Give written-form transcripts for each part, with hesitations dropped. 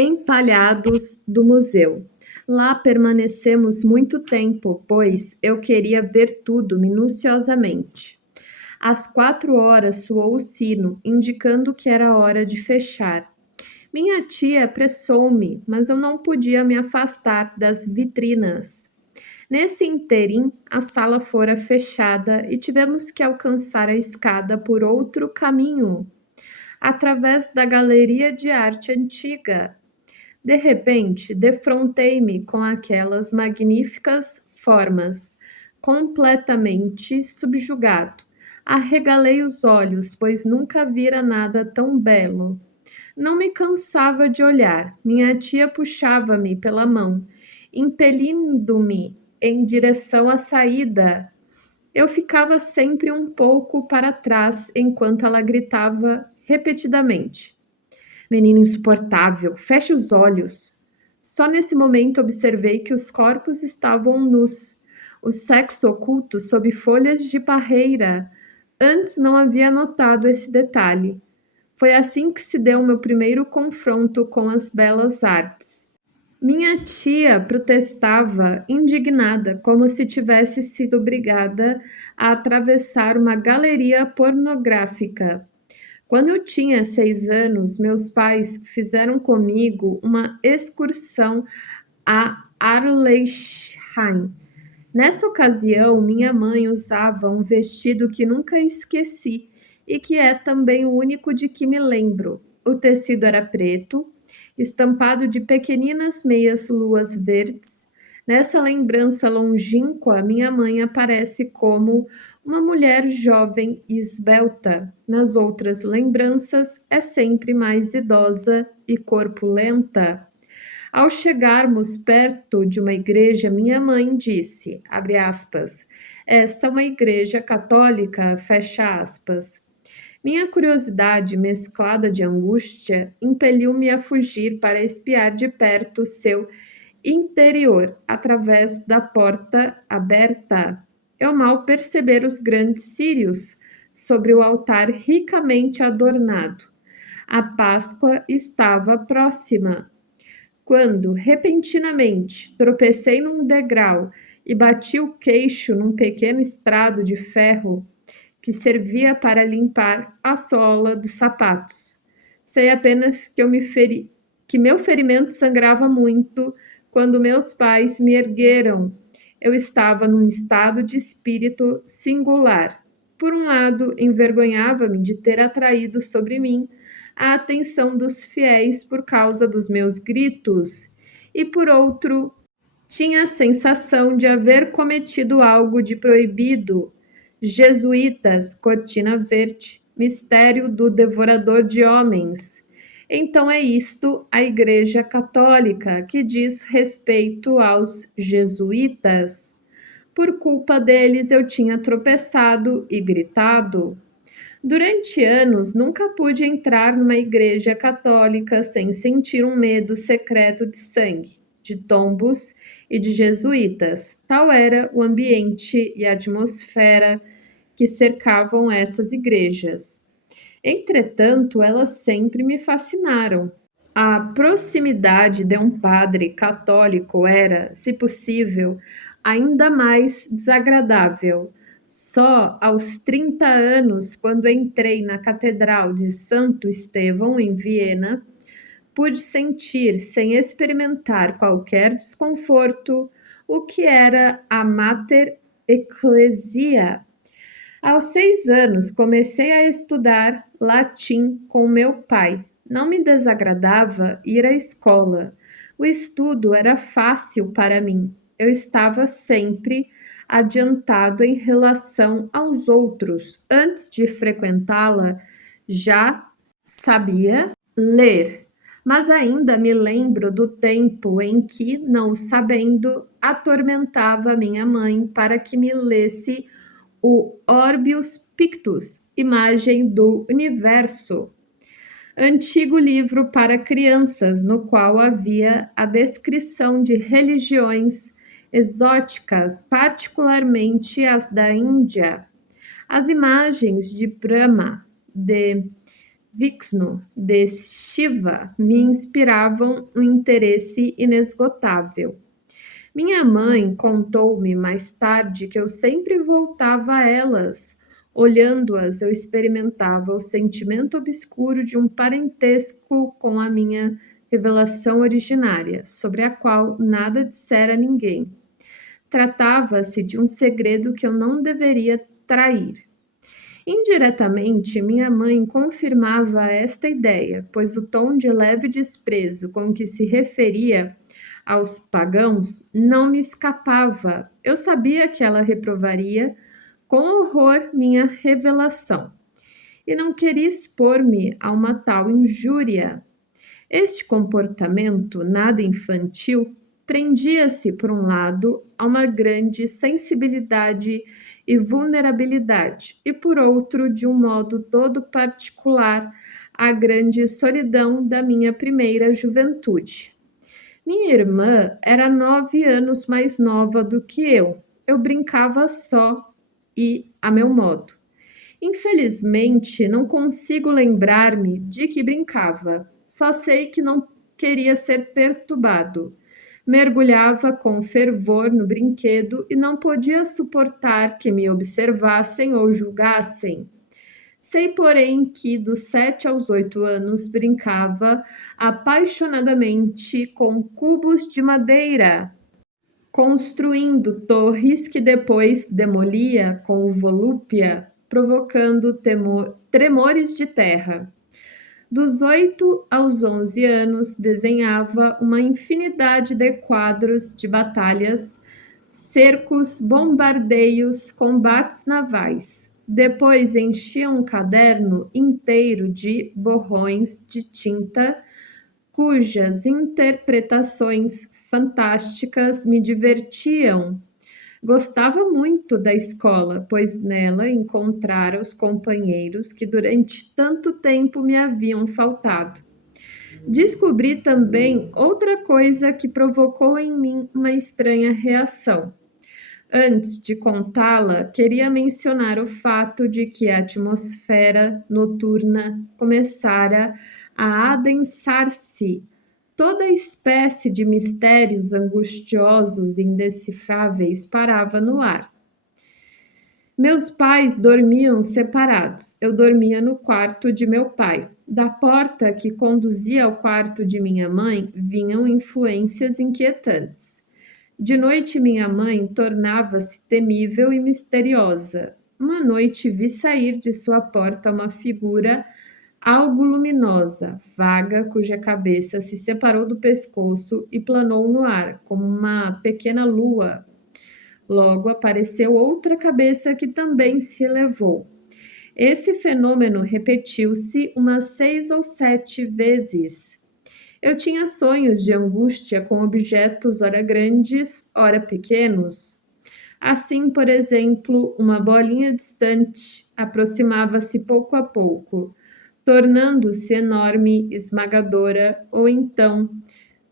Empalhados do museu. Lá permanecemos muito tempo, pois eu queria ver tudo minuciosamente. Às 4 horas soou o sino, indicando que era hora de fechar. Minha tia apressou-me, mas eu não podia me afastar das vitrinas. Nesse interim, a sala fora fechada e tivemos que alcançar a escada por outro caminho, através da galeria de arte antiga. De repente, defrontei-me com aquelas magníficas formas, completamente subjugado. Arregalei os olhos, pois nunca vira nada tão belo. Não me cansava de olhar. Minha tia puxava-me pela mão, impelindo-me em direção à saída. Eu ficava sempre um pouco para trás enquanto ela gritava repetidamente: Menino insuportável, feche os olhos. Só nesse momento observei que os corpos estavam nus, o sexo oculto sob folhas de parreira. Antes não havia notado esse detalhe. Foi assim que se deu o meu primeiro confronto com as belas artes. Minha tia protestava, indignada, como se tivesse sido obrigada a atravessar uma galeria pornográfica. Quando eu tinha 6 anos, meus pais fizeram comigo uma excursão a Arlesheim. Nessa ocasião, minha mãe usava um vestido que nunca esqueci e que é também o único de que me lembro. O tecido era preto, estampado de pequeninas meias luas verdes. Nessa lembrança longínqua, minha mãe aparece como uma mulher jovem e esbelta. Nas outras lembranças, é sempre mais idosa e corpulenta. Ao chegarmos perto de uma igreja, minha mãe disse, abre aspas, esta é uma igreja católica, fecha aspas. Minha curiosidade, mesclada de angústia, impeliu-me a fugir para espiar de perto seu interior, através da porta aberta. Eu mal perceber os grandes círios sobre o altar ricamente adornado. A Páscoa estava próxima. Quando, repentinamente, tropecei num degrau e bati o queixo num pequeno estrado de ferro que servia para limpar a sola dos sapatos. Sei apenas que meu ferimento sangrava muito quando meus pais me ergueram. Eu estava num estado de espírito singular. Por um lado, envergonhava-me de ter atraído sobre mim a atenção dos fiéis por causa dos meus gritos, e por outro, tinha a sensação de haver cometido algo de proibido. Jesuítas, cortina verde, mistério do devorador de homens. Então é isto a Igreja Católica que diz respeito aos jesuítas. Por culpa deles eu tinha tropeçado e gritado. Durante anos, nunca pude entrar numa igreja católica sem sentir um medo secreto de sangue, de tombos e de jesuítas. Tal era o ambiente e a atmosfera que cercavam essas igrejas. Entretanto, elas sempre me fascinaram. A proximidade de um padre católico era, se possível, ainda mais desagradável. Só aos 30 anos, quando entrei na Catedral de Santo Estevão, em Viena, pude sentir, sem experimentar qualquer desconforto, o que era a Mater Ecclesiae. Aos 6 anos, comecei a estudar latim com meu pai. Não me desagradava ir à escola. O estudo era fácil para mim. Eu estava sempre adiantado em relação aos outros. Antes de frequentá-la, já sabia ler, mas ainda me lembro do tempo em que, não sabendo, atormentava minha mãe para que me lesse o Orbius Pictus, imagem do universo, antigo livro para crianças, no qual havia a descrição de religiões exóticas, particularmente as da Índia. As imagens de Brahma, de Vishnu, de Shiva, me inspiravam um interesse inesgotável. Minha mãe contou-me mais tarde que eu sempre voltava a elas. Olhando-as, eu experimentava o sentimento obscuro de um parentesco com a minha revelação originária, sobre a qual nada dissera a ninguém. Tratava-se de um segredo que eu não deveria trair. Indiretamente, minha mãe confirmava esta ideia, pois o tom de leve desprezo com que se referia aos pagãos não me escapava. Eu sabia que ela reprovaria com horror minha revelação e não queria expor-me a uma tal injúria. Este comportamento, nada infantil, prendia-se, por um lado, a uma grande sensibilidade e vulnerabilidade, e por outro, de um modo todo particular, à grande solidão da minha primeira juventude. Minha irmã era 9 anos mais nova do que eu. Eu brincava só e a meu modo. Infelizmente, não consigo lembrar-me de que brincava. Só sei que não queria ser perturbado. Mergulhava com fervor no brinquedo e não podia suportar que me observassem ou julgassem. Sei, porém, que dos 7 aos 8 anos brincava apaixonadamente com cubos de madeira, construindo torres que depois demolia com volúpia, provocando tremores de terra. Dos 8 aos 11 anos, desenhava uma infinidade de quadros de batalhas, cercos, bombardeios, combates navais. Depois enchia um caderno inteiro de borrões de tinta, cujas interpretações fantásticas me divertiam. Gostava muito da escola, pois nela encontrara os companheiros que durante tanto tempo me haviam faltado. Descobri também outra coisa que provocou em mim uma estranha reação. Antes de contá-la, queria mencionar o fato de que a atmosfera noturna começara a adensar-se. Toda espécie de mistérios angustiosos e indecifráveis parava no ar. Meus pais dormiam separados. Eu dormia no quarto de meu pai. Da porta que conduzia ao quarto de minha mãe vinham influências inquietantes. De noite, minha mãe tornava-se temível e misteriosa. Uma noite vi sair de sua porta uma figura algo luminosa, vaga, cuja cabeça se separou do pescoço e planou no ar, como uma pequena lua. Logo apareceu outra cabeça que também se elevou. Esse fenômeno repetiu-se umas 6 ou 7 vezes. Eu tinha sonhos de angústia com objetos ora grandes, ora pequenos. Assim, por exemplo, uma bolinha distante aproximava-se pouco a pouco, tornando-se enorme, esmagadora, ou então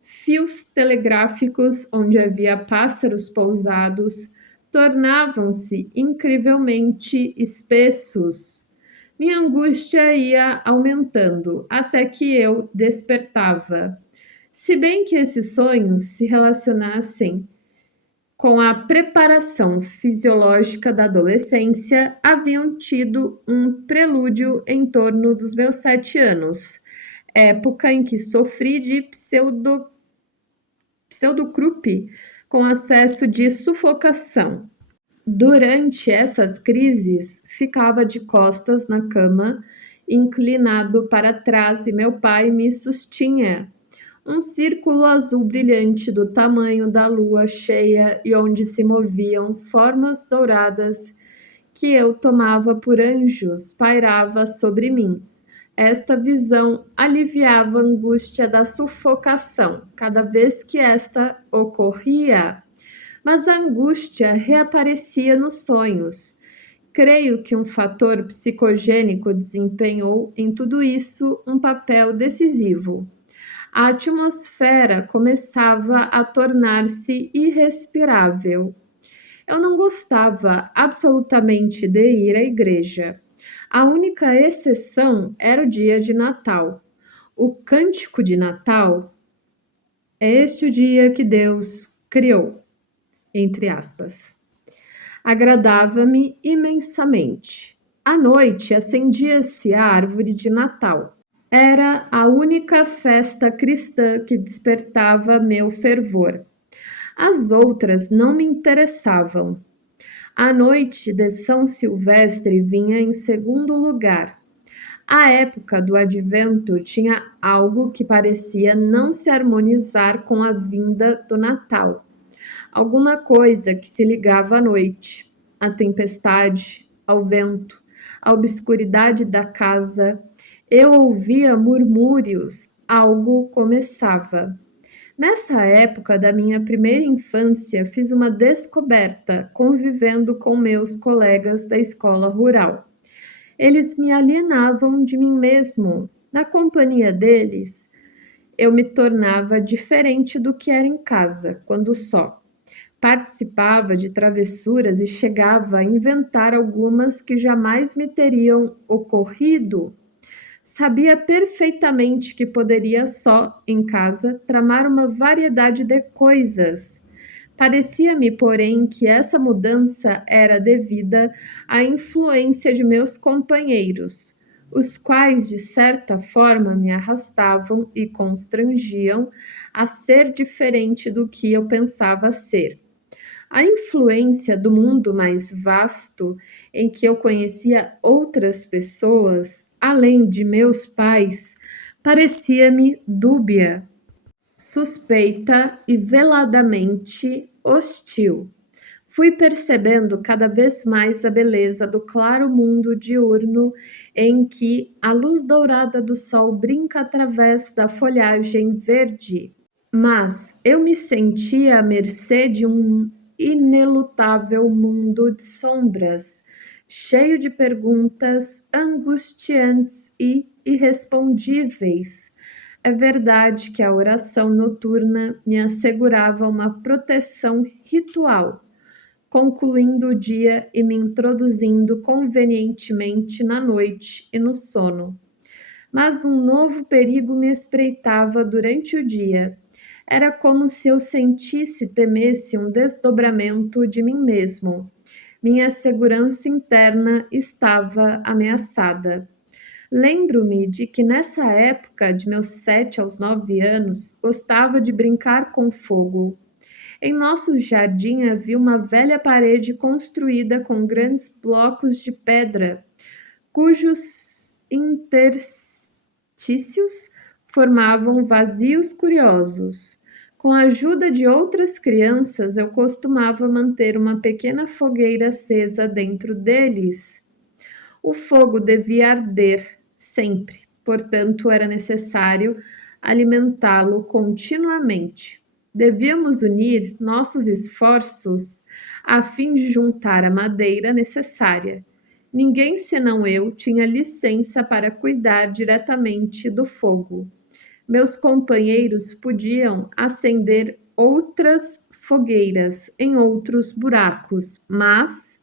fios telegráficos onde havia pássaros pousados tornavam-se incrivelmente espessos. Minha angústia ia aumentando até que eu despertava. Se bem que esses sonhos se relacionassem com a preparação fisiológica da adolescência, haviam tido um prelúdio em torno dos meus 7 anos, época em que sofri de pseudocrupe com acesso de sufocação. Durante essas crises, ficava de costas na cama, inclinado para trás, e meu pai me sustinha. Um círculo azul brilhante do tamanho da lua cheia e onde se moviam formas douradas que eu tomava por anjos pairava sobre mim. Esta visão aliviava a angústia da sufocação cada vez que esta ocorria, mas a angústia reaparecia nos sonhos. Creio que um fator psicogênico desempenhou em tudo isso um papel decisivo. A atmosfera começava a tornar-se irrespirável. Eu não gostava absolutamente de ir à igreja. A única exceção era o dia de Natal. O cântico de Natal é este o dia que Deus criou, entre aspas. Agradava-me imensamente. À noite acendia-se a árvore de Natal. Era a única festa cristã que despertava meu fervor. As outras não me interessavam. A noite de São Silvestre vinha em segundo lugar. A época do advento tinha algo que parecia não se harmonizar com a vinda do Natal. Alguma coisa que se ligava à noite, à tempestade, ao vento, à obscuridade da casa. Eu ouvia murmúrios, algo começava. Nessa época da minha primeira infância, fiz uma descoberta convivendo com meus colegas da escola rural. Eles me alienavam de mim mesmo. Na companhia deles, eu me tornava diferente do que era em casa, quando só. Participava de travessuras e chegava a inventar algumas que jamais me teriam ocorrido. Sabia perfeitamente que poderia só, em casa, tramar uma variedade de coisas. Parecia-me, porém, que essa mudança era devida à influência de meus companheiros, os quais, de certa forma, me arrastavam e constrangiam a ser diferente do que eu pensava ser. A influência do mundo mais vasto, em que eu conhecia outras pessoas, além de meus pais, parecia-me dúbia, suspeita e veladamente hostil. Fui percebendo cada vez mais a beleza do claro mundo diurno em que a luz dourada do sol brinca através da folhagem verde. Mas eu me sentia à mercê de um inelutável mundo de sombras, cheio de perguntas angustiantes e irrespondíveis. É verdade que a oração noturna me assegurava uma proteção ritual, concluindo o dia e me introduzindo convenientemente na noite e no sono. Mas um novo perigo me espreitava durante o dia. Era como se eu sentisse e temesse um desdobramento de mim mesmo. Minha segurança interna estava ameaçada. Lembro-me de que nessa época, de meus 7 aos 9 anos, gostava de brincar com fogo. Em nosso jardim havia uma velha parede construída com grandes blocos de pedra, cujos interstícios formavam vazios curiosos. Com a ajuda de outras crianças, eu costumava manter uma pequena fogueira acesa dentro deles. O fogo devia arder sempre, portanto, era necessário alimentá-lo continuamente. Devíamos unir nossos esforços a fim de juntar a madeira necessária. Ninguém senão eu tinha licença para cuidar diretamente do fogo. Meus companheiros podiam acender outras fogueiras em outros buracos, mas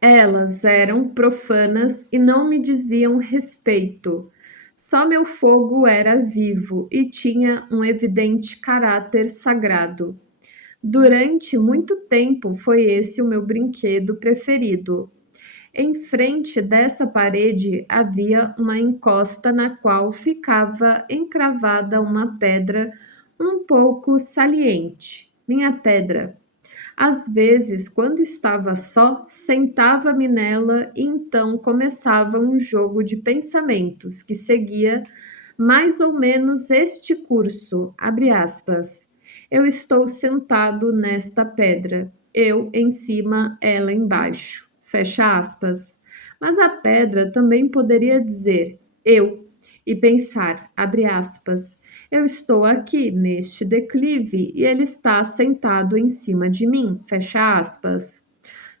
elas eram profanas e não me diziam respeito. Só meu fogo era vivo e tinha um evidente caráter sagrado. Durante muito tempo foi esse o meu brinquedo preferido. Em frente dessa parede havia uma encosta na qual ficava encravada uma pedra um pouco saliente. Minha pedra. Às vezes, quando estava só, sentava-me nela e então começava um jogo de pensamentos que seguia mais ou menos este curso, abre aspas. Eu estou sentado nesta pedra, eu em cima, ela embaixo, fecha aspas. Mas a pedra também poderia dizer eu e pensar, abre aspas, eu estou aqui neste declive e ele está sentado em cima de mim, fecha aspas.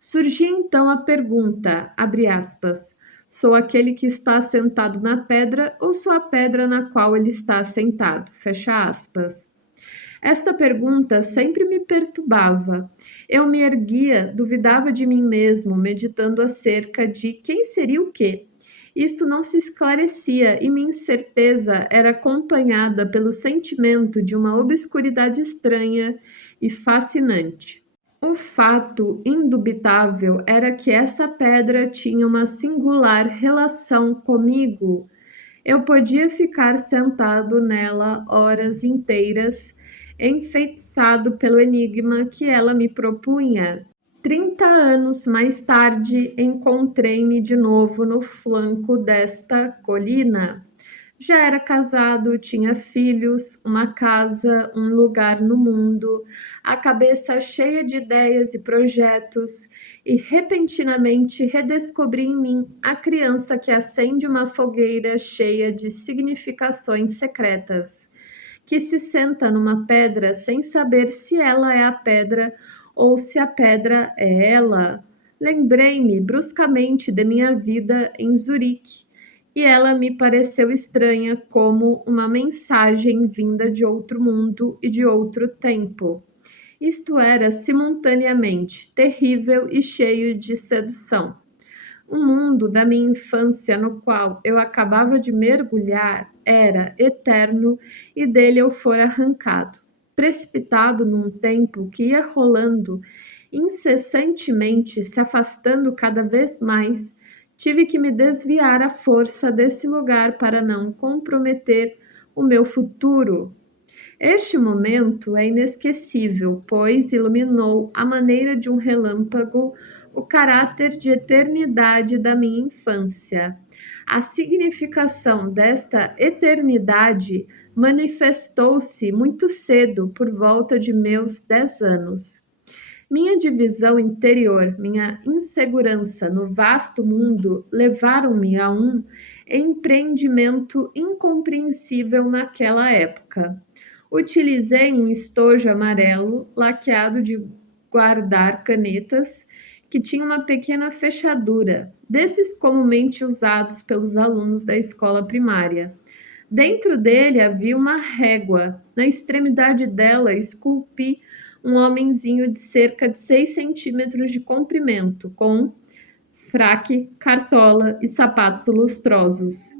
Surgia então a pergunta, abre aspas, sou aquele que está sentado na pedra ou sou a pedra na qual ele está sentado, fecha aspas. Esta pergunta sempre me perturbava. Eu me erguia, duvidava de mim mesmo, meditando acerca de quem seria o quê. Isto não se esclarecia e minha incerteza era acompanhada pelo sentimento de uma obscuridade estranha e fascinante. O fato indubitável era que essa pedra tinha uma singular relação comigo. Eu podia ficar sentado nela horas inteiras, enfeitiçado pelo enigma que ela me propunha. 30 anos mais tarde, encontrei-me de novo no flanco desta colina. Já era casado, tinha filhos, uma casa, um lugar no mundo, a cabeça cheia de ideias e projetos, e repentinamente redescobri em mim a criança que acende uma fogueira cheia de significações secretas, que se senta numa pedra sem saber se ela é a pedra ou se a pedra é ela. Lembrei-me bruscamente de minha vida em Zurique e ela me pareceu estranha como uma mensagem vinda de outro mundo e de outro tempo. Isto era simultaneamente terrível e cheio de sedução. O mundo da minha infância no qual eu acabava de mergulhar era eterno e dele eu fora arrancado, precipitado num tempo que ia rolando incessantemente, se afastando cada vez mais. Tive que me desviar à força desse lugar para não comprometer o meu futuro. Este momento é inesquecível, pois iluminou à maneira de um relâmpago o caráter de eternidade da minha infância. A significação desta eternidade manifestou-se muito cedo, por volta de meus 10 anos. Minha divisão interior, minha insegurança no vasto mundo levaram-me a um empreendimento incompreensível naquela época. Utilizei um estojo amarelo laqueado de guardar canetas que tinha uma pequena fechadura, desses comumente usados pelos alunos da escola primária. Dentro dele havia uma régua. Na extremidade dela esculpi um homenzinho de cerca de 6 centímetros de comprimento, com fraque, cartola e sapatos lustrosos.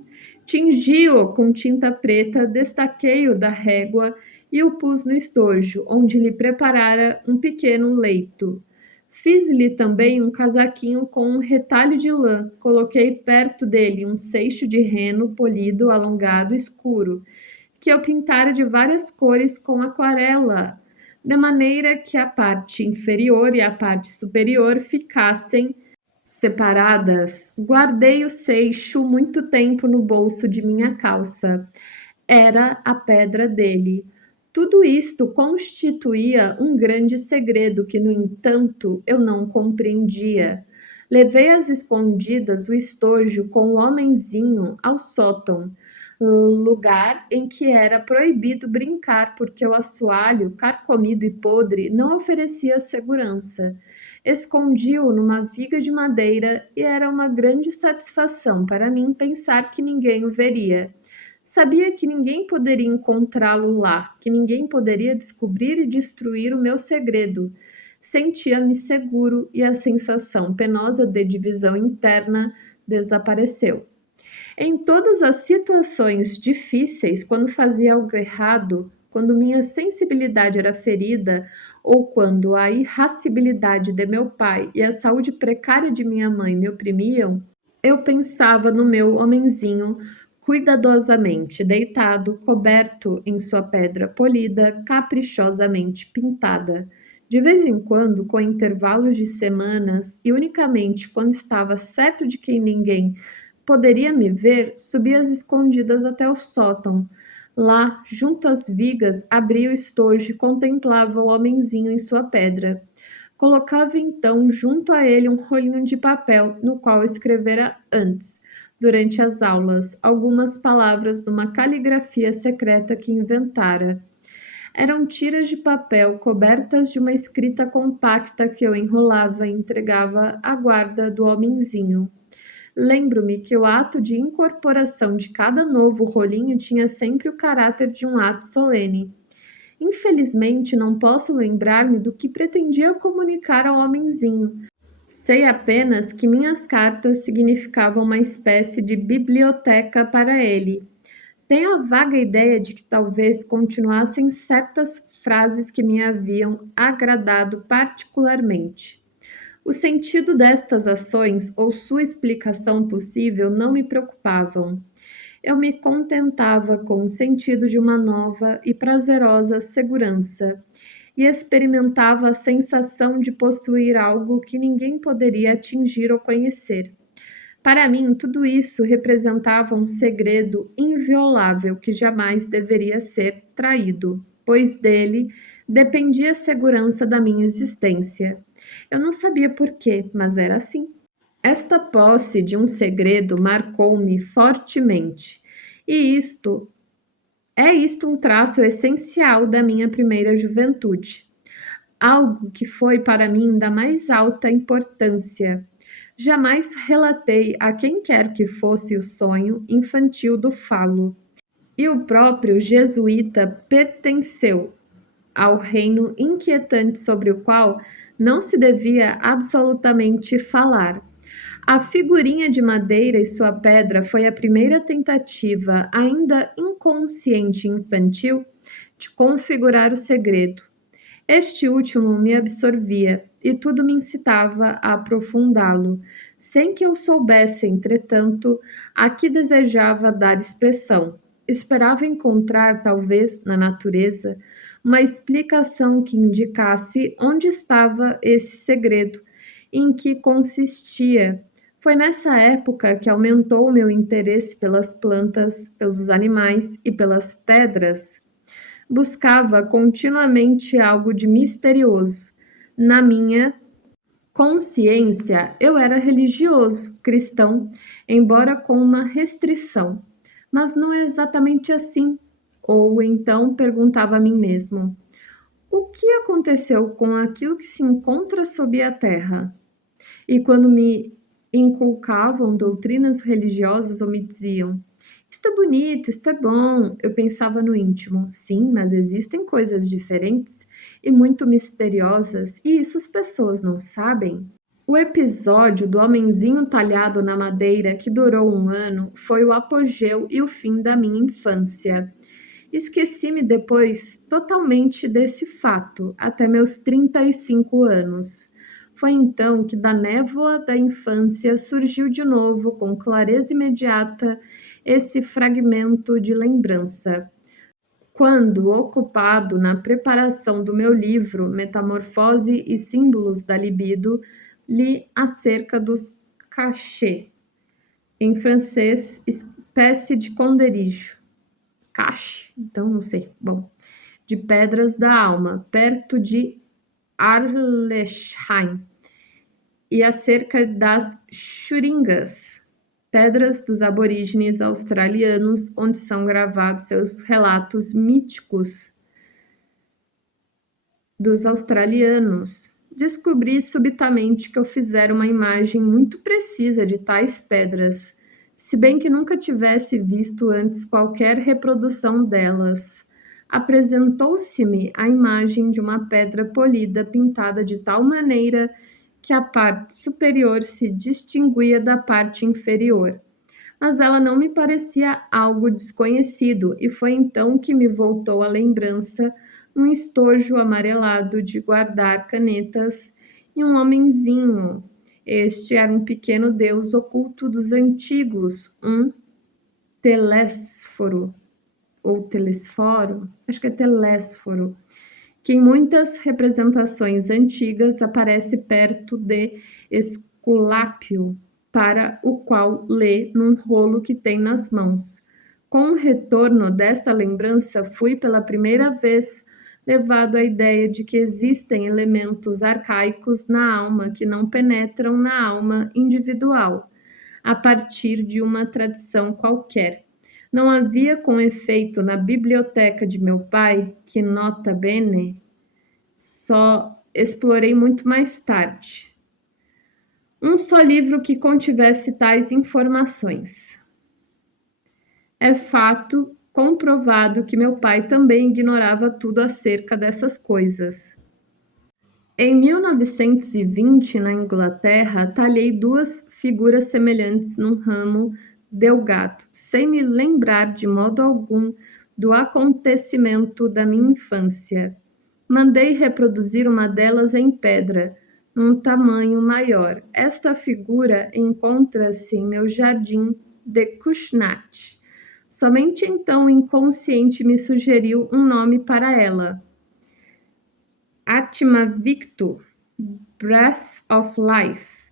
Tingi-o com tinta preta, destaquei-o da régua e o pus no estojo, onde lhe preparara um pequeno leito. Fiz-lhe também um casaquinho com um retalho de lã. Coloquei perto dele um seixo de reno polido, alongado, escuro, que eu pintara de várias cores com aquarela, de maneira que a parte inferior e a parte superior ficassem separadas. Guardei o seixo muito tempo no bolso de minha calça. Era a pedra dele. Tudo isto constituía um grande segredo que, no entanto, eu não compreendia. Levei às escondidas o estojo com o homenzinho ao sótão, lugar em que era proibido brincar, porque o assoalho, carcomido e podre, não oferecia segurança. Escondi-o numa viga de madeira e era uma grande satisfação para mim pensar que ninguém o veria. Sabia que ninguém poderia encontrá-lo lá, que ninguém poderia descobrir e destruir o meu segredo. Sentia-me seguro e a sensação penosa de divisão interna desapareceu. Em todas as situações difíceis, quando fazia algo errado, quando minha sensibilidade era ferida, ou quando a irascibilidade de meu pai e a saúde precária de minha mãe me oprimiam, eu pensava no meu homenzinho cuidadosamente deitado, coberto em sua pedra polida, caprichosamente pintada. De vez em quando, com intervalos de semanas, e unicamente quando estava certo de que ninguém poderia me ver, subia às escondidas até o sótão. Lá, junto às vigas, abria o estojo e contemplava o homenzinho em sua pedra. Colocava então junto a ele um rolinho de papel no qual escrevera antes, durante as aulas, algumas palavras numa caligrafia secreta que inventara. Eram tiras de papel cobertas de uma escrita compacta que eu enrolava e entregava à guarda do homenzinho. Lembro-me que o ato de incorporação de cada novo rolinho tinha sempre o caráter de um ato solene. Infelizmente, não posso lembrar-me do que pretendia comunicar ao homenzinho. Sei apenas que minhas cartas significavam uma espécie de biblioteca para ele. Tenho a vaga ideia de que talvez continuassem certas frases que me haviam agradado particularmente. O sentido destas ações ou sua explicação possível não me preocupavam. Eu me contentava com o sentido de uma nova e prazerosa segurança e experimentava a sensação de possuir algo que ninguém poderia atingir ou conhecer. Para mim, tudo isso representava um segredo inviolável que jamais deveria ser traído, pois dele dependia a segurança da minha existência. Eu não sabia por quê, mas era assim. Esta posse de um segredo marcou-me fortemente, e isto um traço essencial da minha primeira juventude, algo que foi para mim da mais alta importância. Jamais relatei a quem quer que fosse o sonho infantil do falo, e o próprio jesuíta pertenceu ao reino inquietante sobre o qual não se devia absolutamente falar. A figurinha de madeira e sua pedra foi a primeira tentativa, ainda inconsciente e infantil, de configurar o segredo. Este último me absorvia e tudo me incitava a aprofundá-lo, sem que eu soubesse, entretanto, a que desejava dar expressão. Esperava encontrar, talvez, na natureza, uma explicação que indicasse onde estava esse segredo e em que consistia. Foi nessa época que aumentou o meu interesse pelas plantas, pelos animais e pelas pedras. Buscava continuamente algo de misterioso. Na minha consciência, eu era religioso, cristão, embora com uma restrição. Mas não é exatamente assim. Ou então perguntava a mim mesmo: o que aconteceu com aquilo que se encontra sob a terra? E quando me inculcavam doutrinas religiosas ou me diziam: isto é bonito, isto é bom, eu pensava no íntimo: sim, mas existem coisas diferentes e muito misteriosas, e isso as pessoas não sabem. O episódio do homenzinho talhado na madeira, que durou 1 ano, foi o apogeu e o fim da minha infância. Esqueci-me depois totalmente desse fato, até meus 35 anos. Foi então que da névoa da infância surgiu de novo, com clareza imediata, esse fragmento de lembrança. Quando, ocupado na preparação do meu livro Metamorfose e Símbolos da Libido, li acerca dos cachets, em francês, espécie de esconderijo. Cache, então não sei. Bom, de Pedras da Alma, perto de Arlesheim, e acerca das Xuringas, pedras dos aborígenes australianos, onde são gravados seus relatos míticos dos australianos. Descobri subitamente que eu fizera uma imagem muito precisa de tais pedras, se bem que nunca tivesse visto antes qualquer reprodução delas. Apresentou-se-me a imagem de uma pedra polida pintada de tal maneira que a parte superior se distinguia da parte inferior. Mas ela não me parecia algo desconhecido, e foi então que me voltou à lembrança um estojo amarelado de guardar canetas e um homenzinho. Este era um pequeno deus oculto dos antigos, um telésforo, ou telesforo, acho que é telésforo, que em muitas representações antigas aparece perto de Esculápio, para o qual lê num rolo que tem nas mãos. Com o retorno desta lembrança, fui pela primeira vez levado à ideia de que existem elementos arcaicos na alma que não penetram na alma individual, a partir de uma tradição qualquer. Não havia, com efeito, na biblioteca de meu pai, que, nota bene, só explorei muito mais tarde, um só livro que contivesse tais informações. É fato comprovado que meu pai também ignorava tudo acerca dessas coisas. Em 1920, na Inglaterra, talhei duas figuras semelhantes num ramo delgado, sem me lembrar de modo algum do acontecimento da minha infância. Mandei reproduzir uma delas em pedra, num tamanho maior. Esta figura encontra-se em meu jardim de Kushnat. Somente então o inconsciente me sugeriu um nome para ela. Atma Victu, Breath of Life,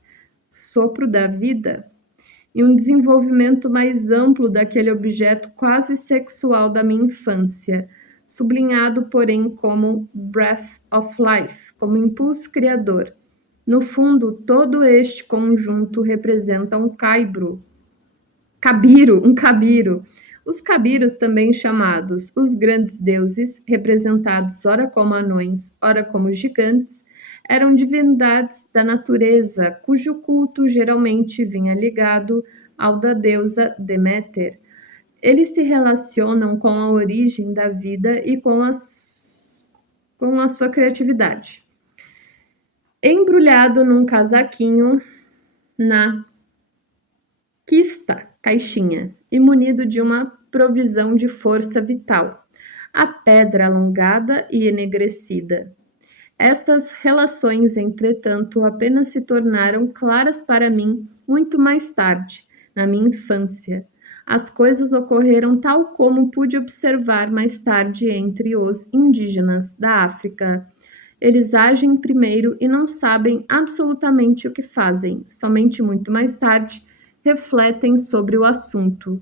sopro da vida, e um desenvolvimento mais amplo daquele objeto quase sexual da minha infância, sublinhado, porém, como Breath of Life, como impulso criador. No fundo, todo este conjunto representa um cabiro. Os cabiros, também chamados os grandes deuses, representados ora como anões, ora como gigantes, eram divindades da natureza, cujo culto geralmente vinha ligado ao da deusa Deméter. Eles se relacionam com a origem da vida e com a sua criatividade. Embrulhado num casaquinho na caixinha, e munido de uma provisão de força vital, a pedra alongada e enegrecida. Estas relações, entretanto, apenas se tornaram claras para mim muito mais tarde, na minha infância. As coisas ocorreram tal como pude observar mais tarde entre os indígenas da África. Eles agem primeiro e não sabem absolutamente o que fazem, somente muito mais tarde refletem sobre o assunto.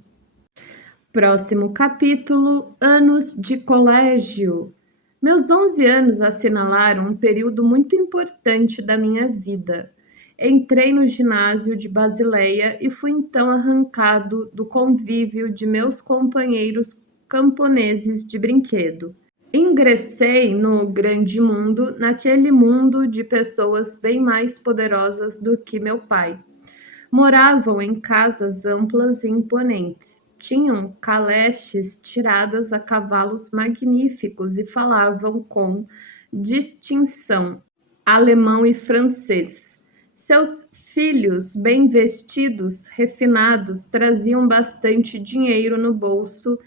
Próximo capítulo: Anos de colégio. Meus 11 anos assinalaram um período muito importante da minha vida. Entrei no ginásio de Basileia e fui então arrancado do convívio de meus companheiros camponeses de brinquedo. Ingressei no grande mundo, naquele mundo de pessoas bem mais poderosas do que meu pai. Moravam em casas amplas e imponentes. Tinham caleches tiradas a cavalos magníficos e falavam com distinção alemão e francês. Seus filhos, bem vestidos, refinados, traziam bastante dinheiro no bolso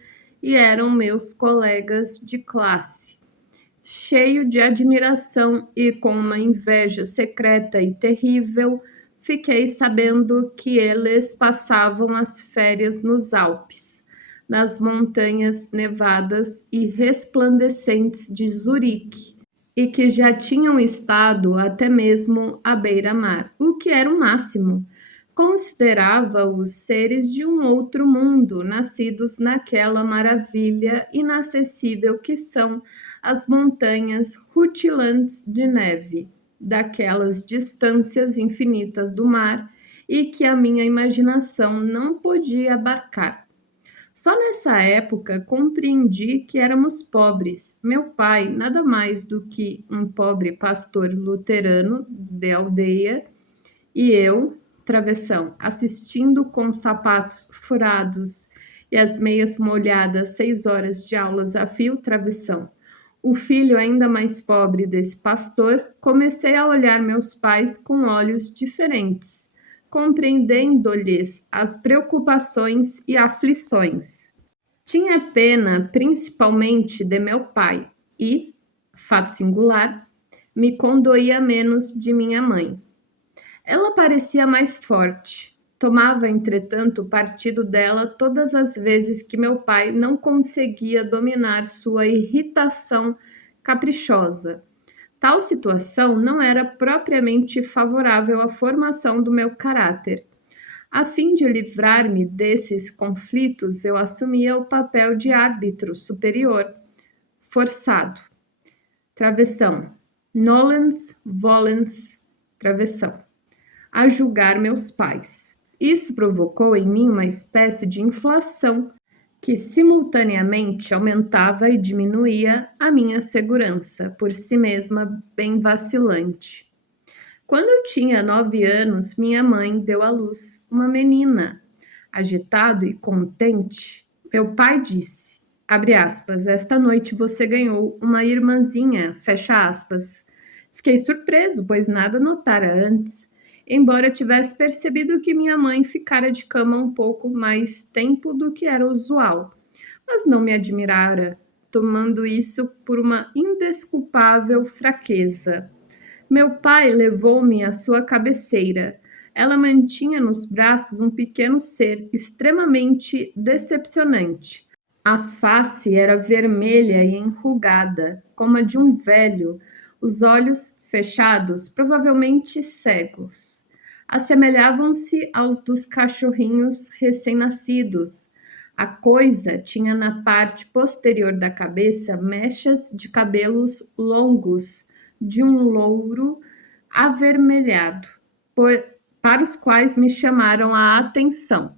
e eram meus colegas de classe. Cheio de admiração e com uma inveja secreta e terrível, fiquei sabendo que eles passavam as férias nos Alpes, nas montanhas nevadas e resplandecentes de Zurique, e que já tinham estado até mesmo à beira-mar, o que era o máximo. Considerava-os seres de um outro mundo, nascidos naquela maravilha inacessível que são as montanhas rutilantes de neve, daquelas distâncias infinitas do mar e que a minha imaginação não podia abarcar. Só nessa época compreendi que éramos pobres. Meu pai, nada mais do que um pobre pastor luterano de aldeia, e eu, travessão, assistindo com sapatos furados e as meias molhadas 6 horas de aulas a fio, travessão. O filho ainda mais pobre desse pastor, comecei a olhar meus pais com olhos diferentes, compreendendo-lhes as preocupações e aflições. Tinha pena principalmente de meu pai e, fato singular, me condoía menos de minha mãe. Ela parecia mais forte. Tomava, entretanto, partido dela todas as vezes que meu pai não conseguia dominar sua irritação caprichosa. Tal situação não era propriamente favorável à formação do meu caráter. A fim de livrar-me desses conflitos, eu assumia o papel de árbitro superior, forçado. Travessão. Nolens, volens, travessão. A julgar meus pais. Isso provocou em mim uma espécie de inflação que simultaneamente aumentava e diminuía a minha segurança, por si mesma bem vacilante. Quando eu tinha 9 anos, minha mãe deu à luz uma menina. Agitado e contente, meu pai disse, abre aspas, esta noite você ganhou uma irmãzinha, fecha aspas. Fiquei surpreso, pois nada notara antes, embora tivesse percebido que minha mãe ficara de cama um pouco mais tempo do que era usual, mas não me admirara, tomando isso por uma indesculpável fraqueza. Meu pai levou-me à sua cabeceira. Ela mantinha nos braços um pequeno ser extremamente decepcionante. A face era vermelha e enrugada, como a de um velho, os olhos fechados, provavelmente cegos. Assemelhavam-se aos dos cachorrinhos recém-nascidos. A coisa tinha na parte posterior da cabeça mechas de cabelos longos, de um louro avermelhado, para os quais me chamaram a atenção.